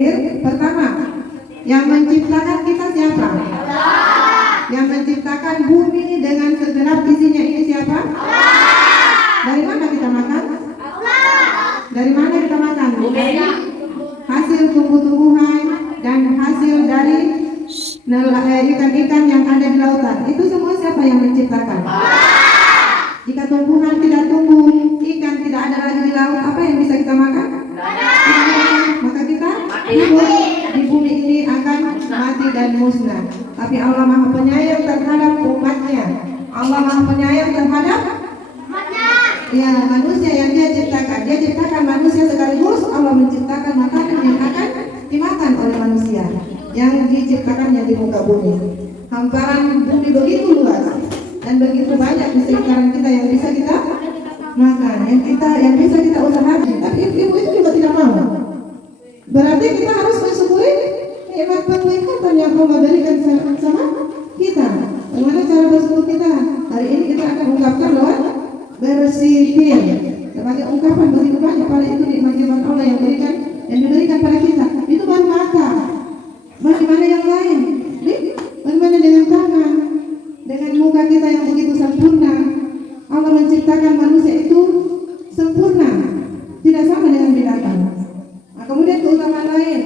Pertama, yang menciptakan kita siapa? Allah. Yang menciptakan bumi dengan segenap isinya ini siapa? Allah. Dari mana kita makan? Allah. Dari mana kita makan? Bumi. Hasil tumbuh-tumbuhan dan hasil dari ikan-ikan yang ada di lautan. Itu semua siapa yang menciptakan? Allah. Jika tumbuhan tidak tumbuh, ikan tidak ada lagi di laut, apa yang bisa kita makan? Maka kita di bumi ini akan mati dan musnah. Tapi Allah Maha Penyayang terhadap umatnya. Allah Maha Penyayang terhadap ya manusia yang Dia ciptakan. Dia ciptakan manusia sekaligus Allah menciptakan makanan yang akan dimakan oleh manusia yang diciptakannya di muka bumi. Hamparan bumi begitu luas dan begitu banyak di sekitaran kita yang bisa kita makan, yang bisa kita usahakan. Tapi ibu itu juga tidak mau. Berarti kita harus mensyukuri nikmat penglihatan yang Allah berikan sama kita. Bagaimana cara bersyukur kita? Hari ini kita akan ungkapkan lewat bersikir. Sebagai ungkapan begitu banyak pada itu nikmat Allah yang diberikan pada kita. Itu baru mata. Bagaimana yang lain? Bagaimana dengan tangan? Dengan muka kita yang begitu sempurna. Allah menciptakan manusia itu sempurna, tidak sama dengan binatang. Nah, kemudian keutamaan lain,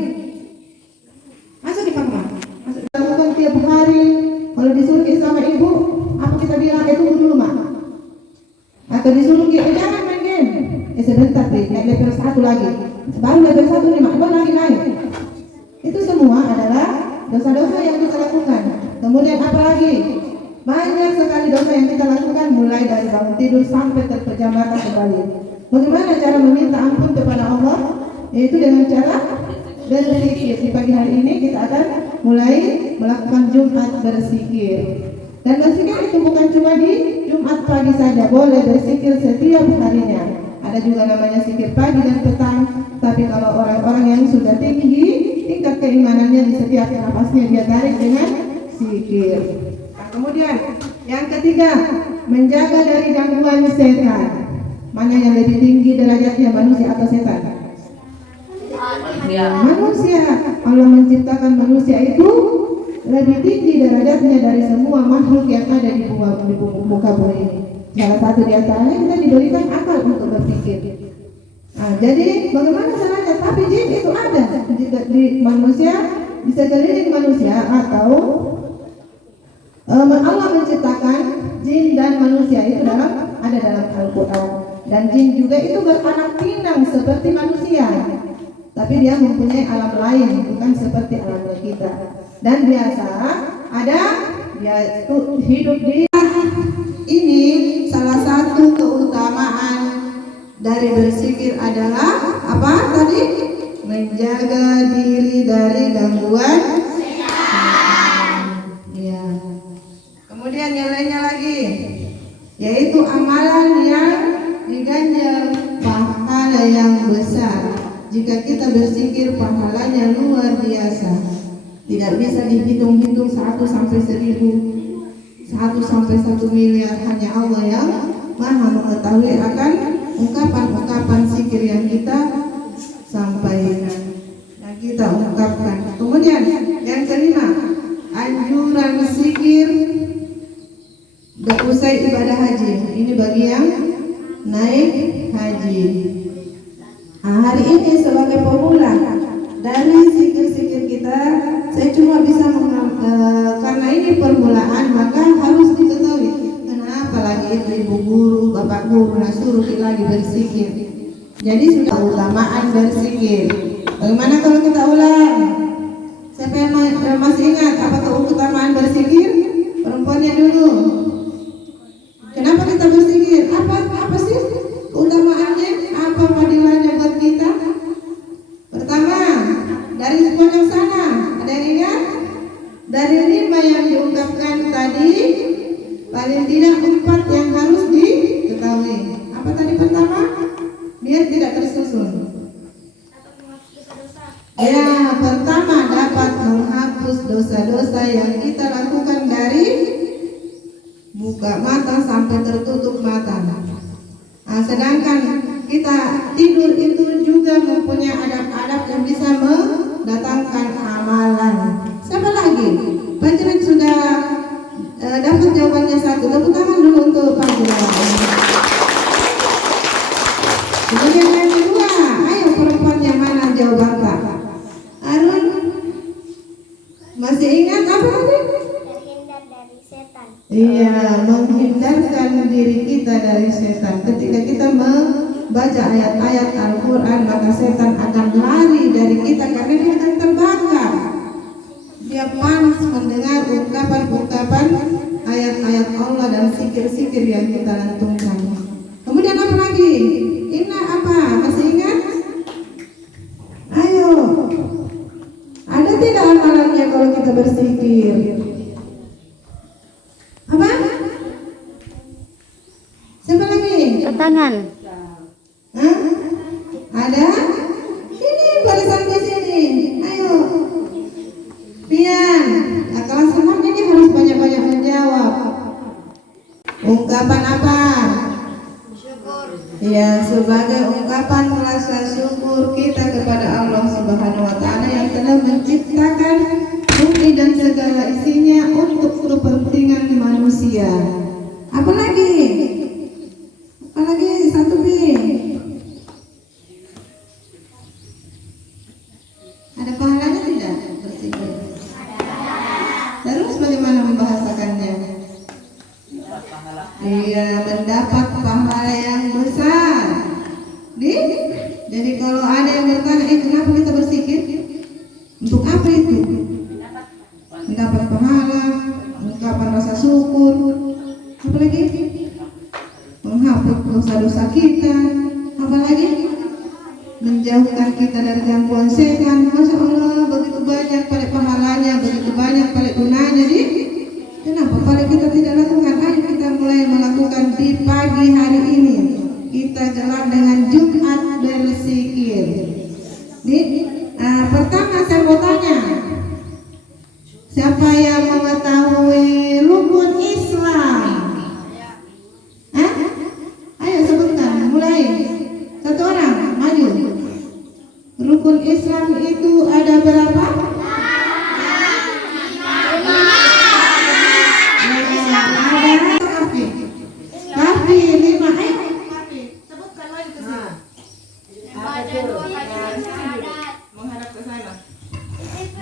masuk di kamar, masuk dilakukan tiap hari. Kalau disuruh sama ibu, apa kita bilang itu dulu mak? Atau disuruh kita jangan main game, sebentar deh, naik level 1 lagi, baru level 1 nih mak, baru lagi naik. Itu semua adalah dosa-dosa yang kita lakukan. Kemudian apa lagi? Banyak sekali dosa yang kita lakukan, mulai dari bangun tidur sampai terpejam mata kembali. Bagaimana cara meminta ampun kepada Allah? Yaitu dengan cara berzikir. Di pagi hari ini kita akan mulai melakukan Jumat berzikir. Dan berzikir itu bukan cuma di Jumat pagi saja, boleh berzikir setiap harinya. Ada juga namanya zikir pagi dan petang. Tapi kalau orang-orang yang sudah tinggi tingkat keimanannya, di setiap napasnya dia tarik dengan zikir. Kemudian yang ketiga, menjaga dari gangguan setan. Mana yang lebih tinggi derajatnya, manusia atau setan? Manusia. Allah menciptakan manusia itu lebih tinggi derajatnya dari semua makhluk yang ada di muka bumi ini. Salah satu di antaranya kita diberikan akal untuk berpikir. Nah, jadi bagaimana caranya? Tapi jin itu ada di manusia, di sekeliling manusia, atau Allah menciptakan jin dan manusia itu ada dalam Al-Quran. Dan jin juga itu beranak pinak seperti manusia, tapi dia mempunyai alam lain, bukan seperti alamnya kita. Dan biasa dia itu hidup di ini. Salah satu keutamaan dari berzikir adalah apa tadi? Menjaga diri dari gangguan. Kemudian yang lainnya lagi, yaitu amalan yang diganjar pahala yang besar. Jika kita berzikir, pahalanya luar biasa. Tidak bisa dihitung-hitung 1 sampai 1000, 1 sampai 1 miliar. Hanya Allah yang Maha mengetahui akan ungkapan-ungkapan zikir yang kita sampaikan dan kita ungkapkan. Kemudian yang kelima, anjuran zikir usai ibadah haji. Ini bagi yang naik haji. Nah, hari ini sebagai pemula dari zikir-zikir kita, saya cuma bisa karena ini permulaan, maka harus diketahui kenapa lagi itu ibu guru, bapak guru suruh lagi berzikir. Jadi sudah utamaan berzikir. Bagaimana kalau kita ulang? Siapa yang masih ingat apa keutamaan berzikir? Perempuannya dulu. Kenapa kita berzikir? Apa sih keutamaannya? Apa fadilahnya buat kita? Pertama, dari pojok sana, ada yang ingat? Dari 5 yang diungkapkan tadi, paling tidak 4 yang harus diketahui. Apa tadi pertama? Biar tidak tersusun. Ya, pertama dapat menghapus dosa-dosa yang kita lakukan dari buka mata sampai tertutup mata. Nah, sedangkan kita tidur itu juga mempunyai adab-adab yang bisa datangkan amalan. Siapa lagi? Panjenengan sudah dapat jawabannya satu. Tepuk tangan dulu untuk panjenengan. Kemudian yang kedua, ayo perempuan yang mana jawabannya? Arun, masih ingat apa tadi? Terhindar dari setan. Iya, menghindarkan diri kita dari setan. Ketika kita membaca ayat-ayat Al-Quran, maka setan akan lari dari kita karena dia akan terbakar. Dia panas mendengar ungkapan-ungkapan ayat-ayat Allah dan zikir-zikir yang kita lantunkan. Kemudian apa lagi? Inna apa? Masih ingat? Ayo. Ada tidak amalannya kalau kita berzikir? Apa? Siapa lagi? Tangan. Hah? Ada? Ini barisan di sini. Ayo. Pian. Nah, kelas 6 ini harus banyak-banyak menjawab. Ungkapan apa? Syukur. Ya, sebagai ungkapan rasa syukur kita kepada Allah Subhanahu wa taala yang telah menciptakan bumi dan segala isinya untuk kepentingan manusia. Apalagi? Apalagi satu B. Ada pahalanya tidak berzikir? Terus bagaimana membahasakannya? Iya, mendapat pahala yang besar. Jadi kalau ada yang bertanya, kenapa kita berzikir? Untuk apa itu? Mendapat pahala, ungkapan rasa syukur. Apalagi? Menghapus dosa-dosa kita. Apalagi? Menjauhkan kita dari gangguan setan. Masya Allah, begitu banyak pahalanya, begitu banyak gunanya. Kenapa paling kita tidak lakukan? Ayo kita mulai melakukan di pagi hari ini. Kita jalan dengan Jumat berzikir. Pertama saya mau tanya, siapa yang mengetahui rukun Islam? Ayo sebutkan, mulai. Satu orang, maju. Rukun Islam itu ada berapa? Tapi 5. Ayo. Sebutkan lagi ke sini. Menghadap ke sana.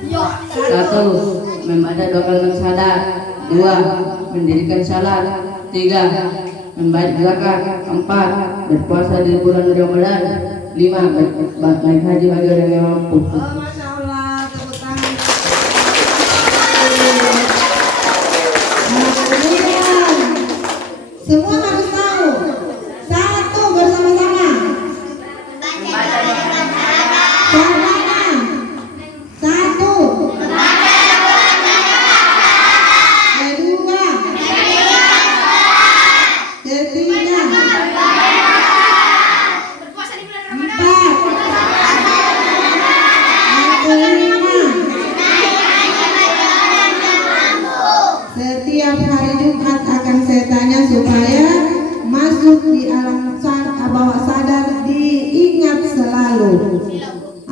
1. Membaca 2 kalimat syahadat. 2. Mendirikan salat. 3. Membayar zakat. 4. Berpuasa di bulan Ramadan. 5. Naik haji bagi orang yang mampu. Masya Allah, tepuk tangan. Semua harus tahu. 1 bersama-sama. Caranya 1. Kedua. Ketiga. 4. Yang kelima. Setiap hari Jumat akan saya tanya supaya masuk di alam bawah sadar, diingat selalu.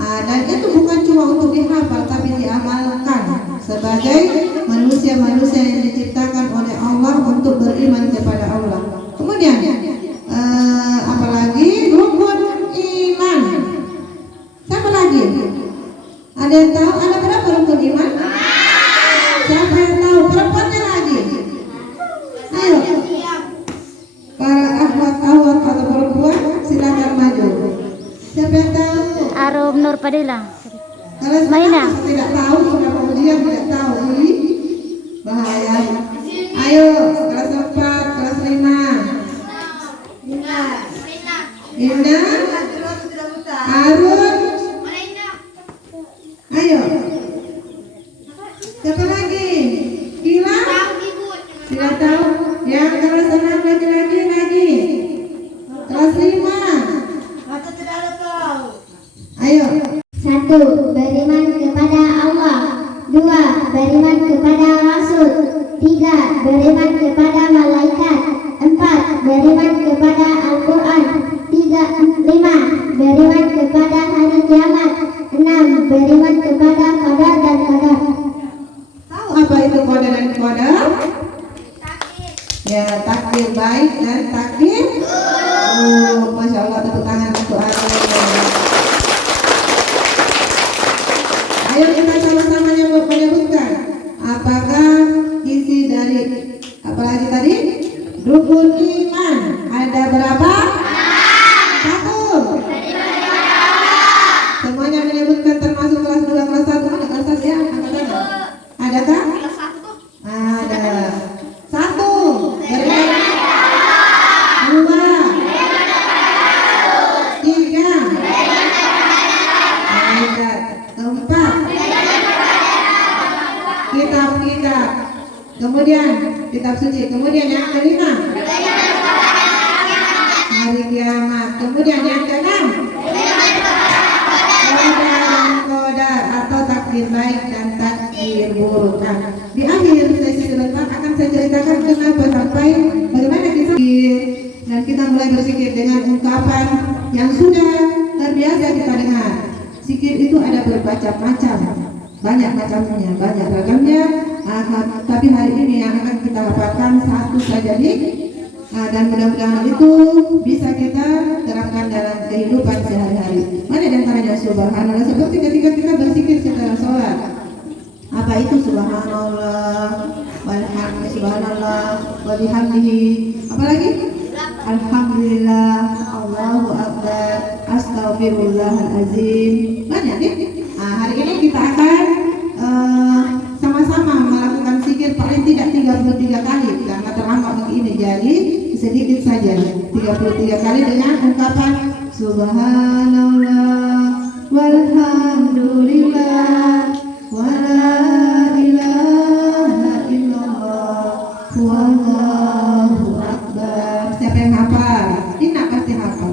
Dan itu bukan cuma untuk dihafal tapi diamalkan sebagai manusia-manusia yang diciptakan oleh Allah untuk beriman kepada Allah. Kemudian apalagi rukun iman. Siapa lagi? Ada yang tahu ada berapa rukun iman? Siapa yang tahu? Perempuannya lagi. Ayo. Para ahwat atau perempuan silakan maju. Siapa yang tahu? Arum Nur Padilla. Kalau Maina. tidak tahu, kenapa ujian tidak tahu? Ih, bahaya. Ayo, kelas 4, kelas 5. Indah. Arun. Ayo. Siapa lagi? Gila? Tidak tahu. Yang kelas 6 lagi. Kelas 5. Ayo. 1. Beriman kepada Allah. 2. Beriman kepada Rasul. 3. Beriman kepada malaikat. 4. Beriman kepada Al-Quran. 5. Beriman kepada hari kiamat. 6. Beriman kepada Kemudian kitab suci. Kemudian yang kelima, hari kiamat. Kemudian yang keenam, qadar dan qadar atau takdir baik dan takdir buruk. Nah, di akhir sesi ke depan akan saya ceritakan kenapa sampai bagaimana kita dan kita mulai berpikir dengan ungkapan yang sudah terbiasa kita dengar. Zikir itu ada bermacam-macam, banyak macamnya, banyak ragamnya. Tapi hari ini yang akan kita dapatkan satu saja nih, dan mudah-mudahan itu bisa kita terapkan dalam kehidupan sehari-hari. Mana di antaranya subhanallah, seperti ketika kita berzikir setelah sholat. Apa itu subhanallah, walhamdulillah, subhanallah, wa bihamdihi. Apalagi? Alhamdulillah, Allahu akbar, astagfirullahalazim. Banyak nih. Hari ini kita akan sama-sama melakukan zikir paling tidak 33 kali karena terlambat begini, jadi sedikit saja 33 kali dengan ungkapan subhanallah walhamdulillah wala ilaha illallah wallahu akbar. Siapa yang hafal? Ina pasti hafal.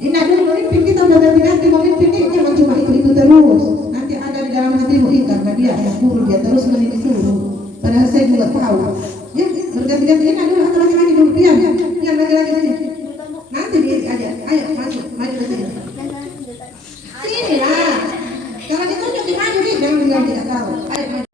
Ina dulu memimpin, kita udah ganti-ganti memimpin, jangan cuma itu terus. Nanti ada di dalam hatimu ikan, nah dia yang guru, dia terus disuruh. Padahal saya juga tahu. Ya, berganti-ganti. Ina dulu atau laki-laki dulu, pian. Yang laki-laki sini. Nanti dia aja, ayo masuk, maju ke sini. Sini lah. Kalau ditunjuk di maju nih, jangan bilang tidak tahu. Ayo maju.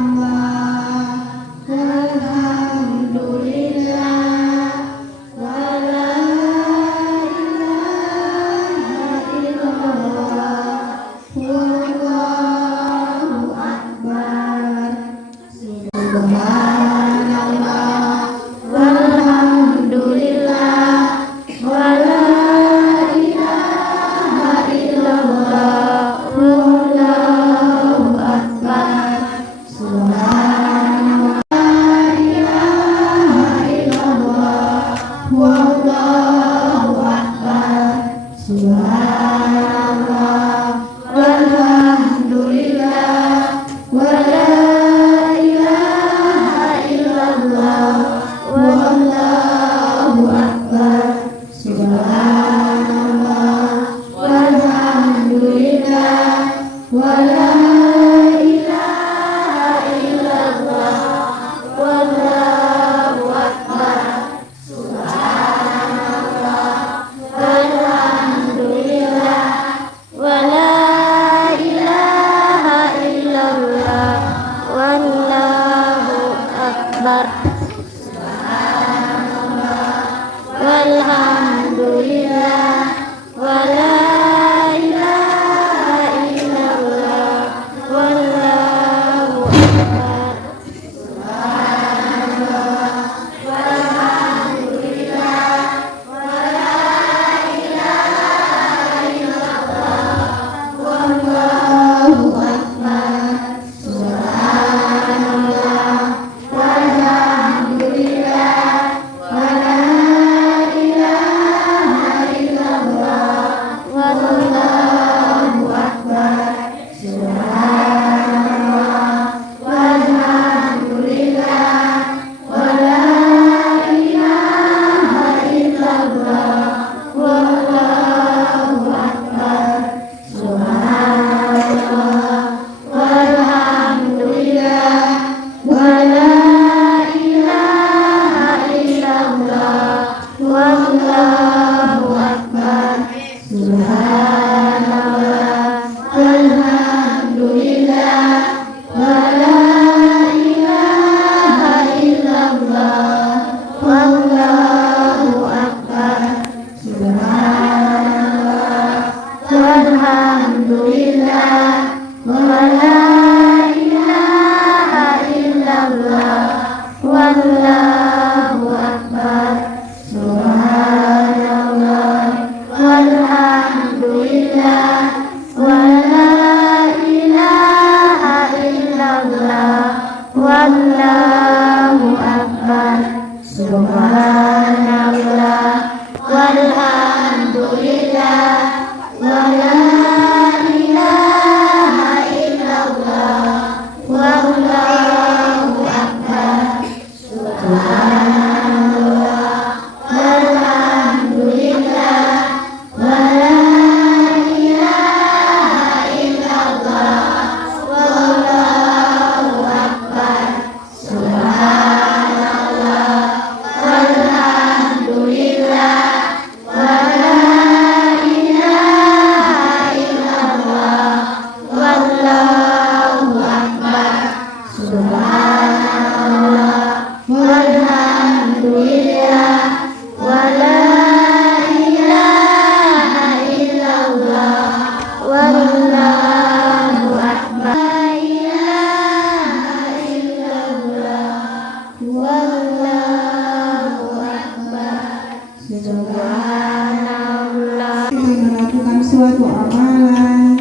suatu amalan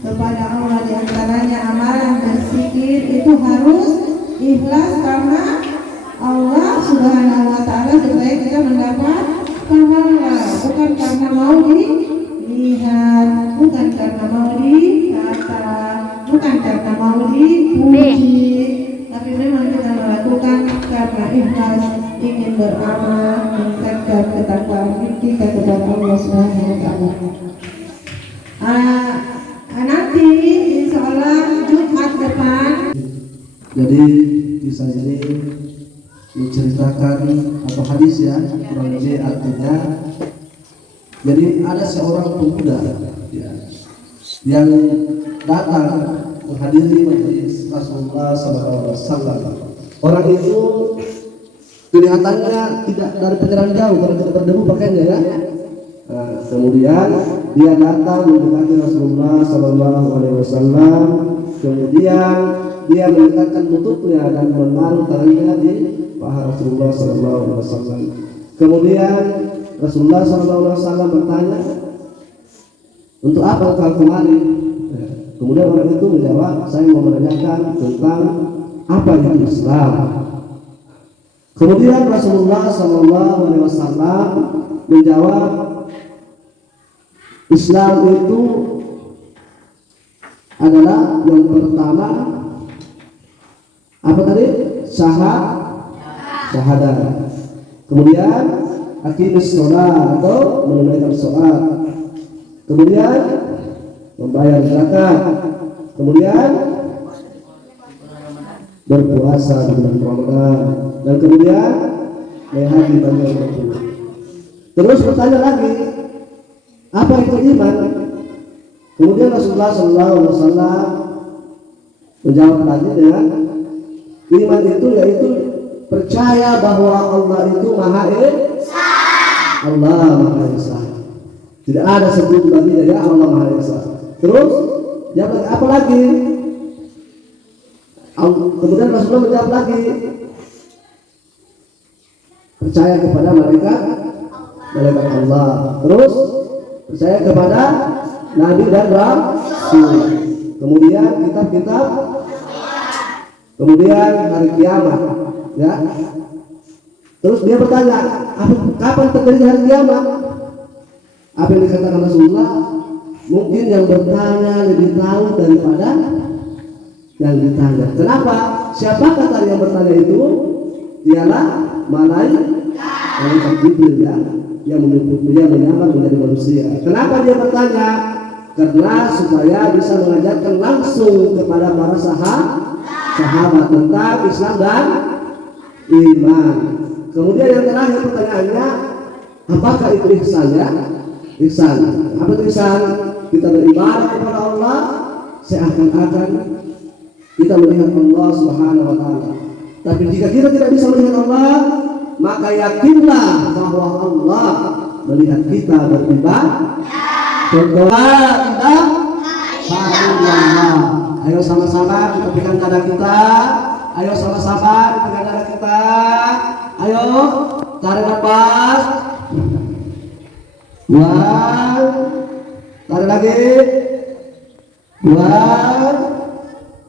kepada Allah, di antaranya amalan berzikir itu harus ikhlas karena Allah Subhanahu wa taala supaya kita mendapat pahala, bukan karena mau dilihat, bukan karena mau dikata, bukan karena mau dipuji, tapi memang kita melakukan karena ikhlas ingin beramal meningkatkan ketakwaan kita kepada Allah Subhanahu wa taala. Nanti insya Allah Jumat depan. Jadi bisa jadi menceritakan atau hadis ya, kurang lebih artinya. Jadi ada seorang pemuda ya, yang datang menghadiri majelis Rasulullah SAW. Orang itu kelihatannya tidak dari penjelasan jauh karena tidak berdebu pakaiannya ya. Nah, kemudian dia datang mendekati Rasulullah SAW. Kemudian dia mendekatkan lututnya dan menaruh tangannya di paha Rasulullah SAW. Kemudian Rasulullah SAW bertanya, untuk apa engkau kemari? Kemudian orang itu menjawab, saya mau menanyakan tentang apa itu Islam. Kemudian Rasulullah SAW menjawab, Islam itu adalah yang pertama apa tadi? Syahadat. Kemudian aqimus shalah atau menunaikan sholat. Kemudian membayar zakat. Kemudian berpuasa di bulan Ramadan. Dan kemudian menghaji bagi orang. Terus bertanya lagi, apa itu iman? Kemudian Rasulullah SAW menjawab lagi dengan iman itu yaitu percaya bahwa Allah itu Maha Esa. Allah Maha Esa. Tidak ada sebelum baginya ya, Allah Maha Esa. Terus jawab apa lagi? Kemudian Rasulullah menjawab lagi, percaya kepada malaikat Allah. Terus percaya kepada Nabi dan Rasul. Kemudian kitab-kitab. Kemudian hari kiamat. Ya. Terus dia bertanya, kapan terjadi hari kiamat? Apa yang dikatakan Rasulullah? Mungkin yang bertanya lebih tahu daripada yang ditanya. Kenapa? Siapakah tadi yang bertanya itu? Dialah malaikat Jibril yang menyamar menjadi manusia. Kenapa dia bertanya? Karena supaya bisa mengajarkan langsung kepada para sahabat tentang Islam dan iman. Kemudian yang terakhir pertanyaannya, apakah itu ihsan ya? Ihsan. Apa itu ihsan? Kita beribadah kepada Allah seakan-akan kita melihat Allah Subhanahu wa taala. Tapi jika kita tidak bisa melihat Allah, maka yakinlah bahwa Allah melihat kita beribadah. Contohnya ayo sama-sama kita pegang dada kita. Ayo sama-sama pegang dada kita. Ayo tarik nafas. Tarik lagi.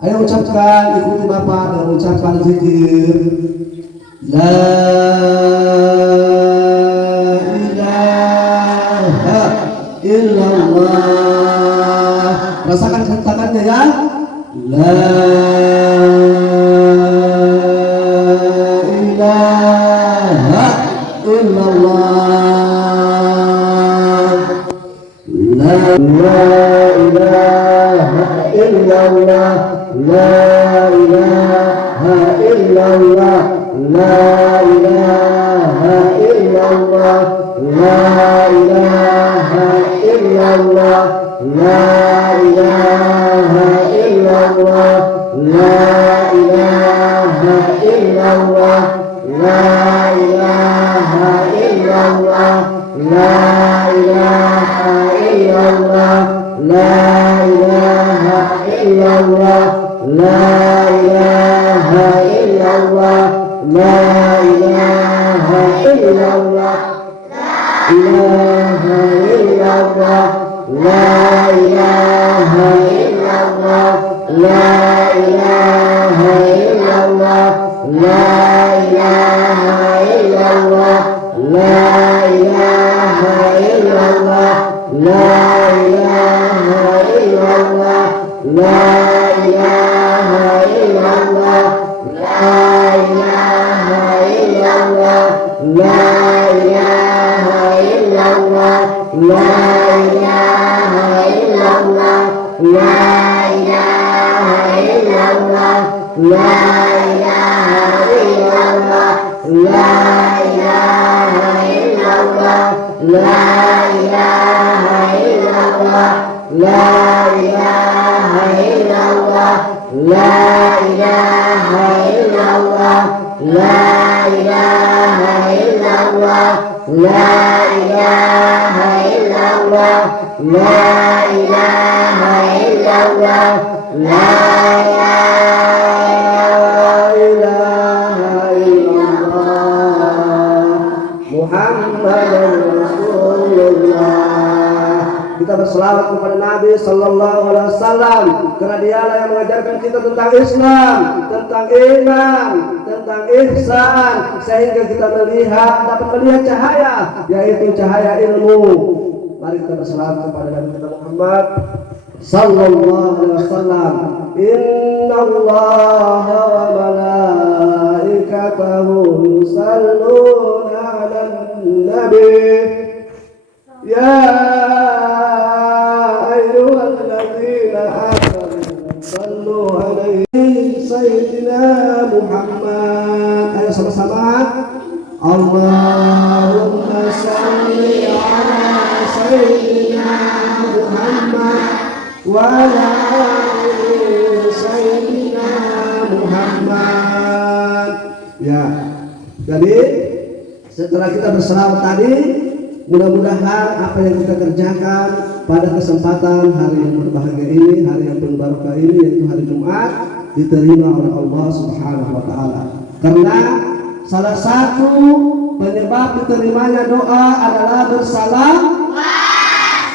Ayo ucapkan, ikuti Bapak dan ucapkan zikir. La ilaha illallah. Rasakan hentakannya ya. La ilaha illallah. La ilaha illallah. La ilaha illallah. La ilaha illallah. La ilaha illallah. La ilaha illallah. La ilaha illallah. La ilaha illallah. La ilaha illallah. La ilaha illallah. La ilaha illallah. La ilaha illallah. La ilaha illallah. la ilaha illallah, la ilaha illallah, la ilaha illallah, la ilaha illallah, la ilaha illallah, la ilaha illallah, la ilaha illallah, la ilaha illallah, la ilaha illallah, la ilaha illallah, la ilaha illallah, la ilaha illallah, la ilaha illallah, la ilaha illallah, la ilaha illallah, la ilaha illallah, la ilaha illallah, la ilaha illallah, la ilaha illallah, Muhammadur Rasulullah. Kita berselawat kepada Nabi Sallallahu Alaihi Wasallam karena dialah yang mengajarkan kita tentang Islam, tentang iman, tentang ihsan, sehingga kita dapat melihat cahaya, yaitu cahaya ilmu. Mari kita berselawat kepada Nabi kita Muhammad Sallallahu Alaihi Wasallam. Inna Allah wa malaikatahu yusalluna 'alan nabi. Ya ayyuhalladzina amanu sallu 'alaihi sayyidina Muhammad. Ayo sama-sama. Allahumma salli 'ala sayyidina Muhammad wa 'ala ali sayyidina Muhammad. Ya. Jadi setelah kita berselawat tadi, mudah-mudahan apa yang kita kerjakan pada kesempatan hari yang berbahagia ini, hari yang penuh barokah ini, yaitu hari Jumat, diterima oleh Allah Subhanahu wa taala. Karena salah satu penyebab diterimanya doa adalah bersalawat.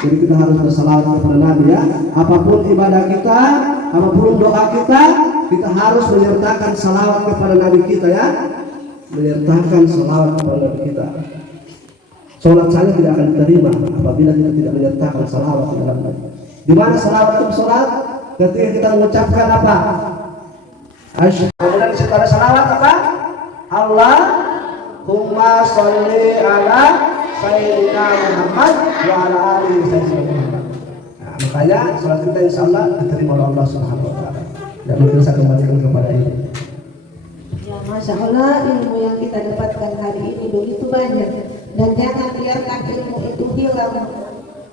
Jadi kita harus bersalawat kepada Nabi ya. Apapun ibadah kita, apapun doa kita, kita harus menyertakan salawat kepada Nabi kita ya. Menyertakan salawat kepada Nabi kita. Sholat saya tidak akan diterima apabila kita tidak menyertakan salawat di dalamnya. Di mana salawat itu sholat? Ketika kita mengucapkan apa? Kemudian di situ ada salawat apa? Allahumma sholli ala sayyidina Muhammad wa ala alihi sayyidina. Nah, makanya sholat kita insyaallah diterima oleh Allah Subhanahu wa taala. Dan mungkin saya kembalikan kepada ini. Ya, Masya Allah, ilmu yang kita dapatkan hari ini begitu banyak. Dan jangan biarkan ilmu itu hilang,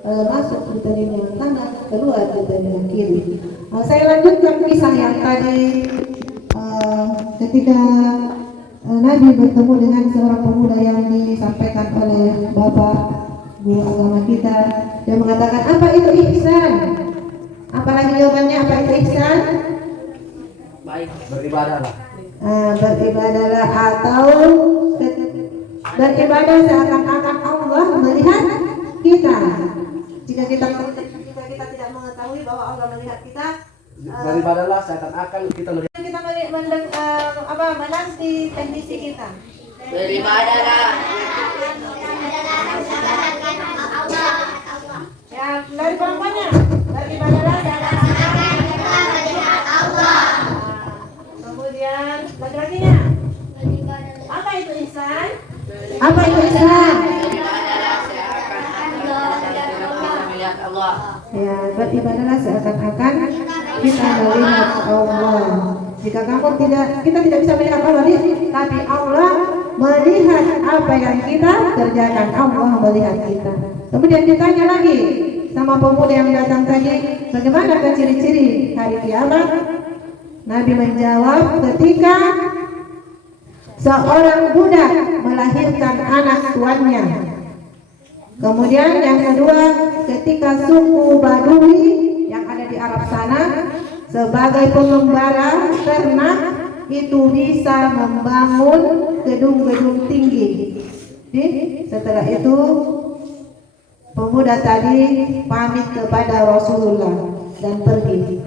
masuk di telinga kanan, keluar di telinga kiri. Saya lanjutkan kisah yang tadi ketika Nabi bertemu dengan seorang pemuda yang disampaikan oleh Bapak Guru agama kita. Dia mengatakan, apa itu ihsan? Apalagi jawabannya, apa itu ihsan? Baik, beribadahlah. Beribadahlah atau beribadah seakan-akan Allah melihat kita. Jika kita tidak mengetahui bahwa Allah melihat kita, beribadahlah seakan-akan kita melihat. Kita menanti kondisi kita. Beribadahlah. Ya, dari perempuannya. Beribadahlah seakan-akan kita melihat Allah. Kemudian laki-lakinya. Apa itu ihsan? Apa itu ihsan? Ya, beribadahlah seakan-akan kita melihat Allah. Jika kita tidak bisa melihat Allah, tapi Allah melihat apa yang kita kerjakan. Allah melihat kita. Kemudian ditanya lagi sama pemuda yang datang tadi, bagaimana ciri-ciri hari kiamat? Nabi menjawab, ketika seorang budak melahirkan anak tuannya. Kemudian yang kedua, ketika suku Badui yang ada di Arab sana sebagai pengembara ternak itu bisa membangun gedung-gedung tinggi. Setelah itu Pemuda tadi pamit kepada Rasulullah dan pergi.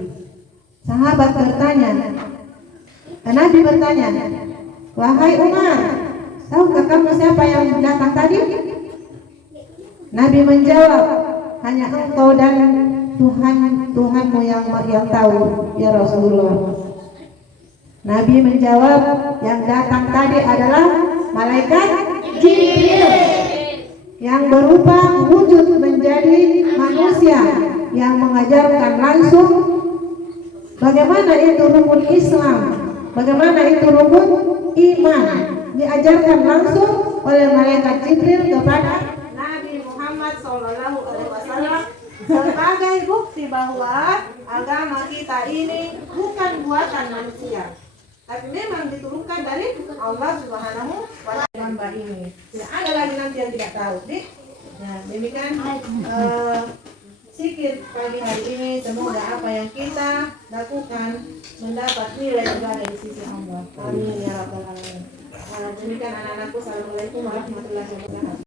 Sahabat bertanya, Nabi bertanya, wahai Umar, tahukah kamu siapa yang datang tadi? Nabi menjawab, hanya engkau dan Tuhanmu yang tahu, ya Rasulullah. Nabi menjawab, yang datang tadi adalah malaikat Jibril yang berupa wujud menjadi manusia yang mengajarkan langsung bagaimana itu rukun Islam, bagaimana itu rukun iman, diajarkan langsung oleh malaikat Jibril kepada Nabi Muhammad SAW sebagai bukti bahwa agama kita ini bukan buatan manusia, tapi memang diturunkan dari Allah Subhanahu wa Ta'ala ini. Tidak ada lagi nanti yang tidak tahu, Dik. Nah, demikian zikir pagi hari ini. Semoga apa yang kita lakukan mendapat nilai ibadah di sisi Allah. Amin ya rabbal alamin. Demikian anak-anakku. Assalamualaikum warahmatullahi wabarakatuh.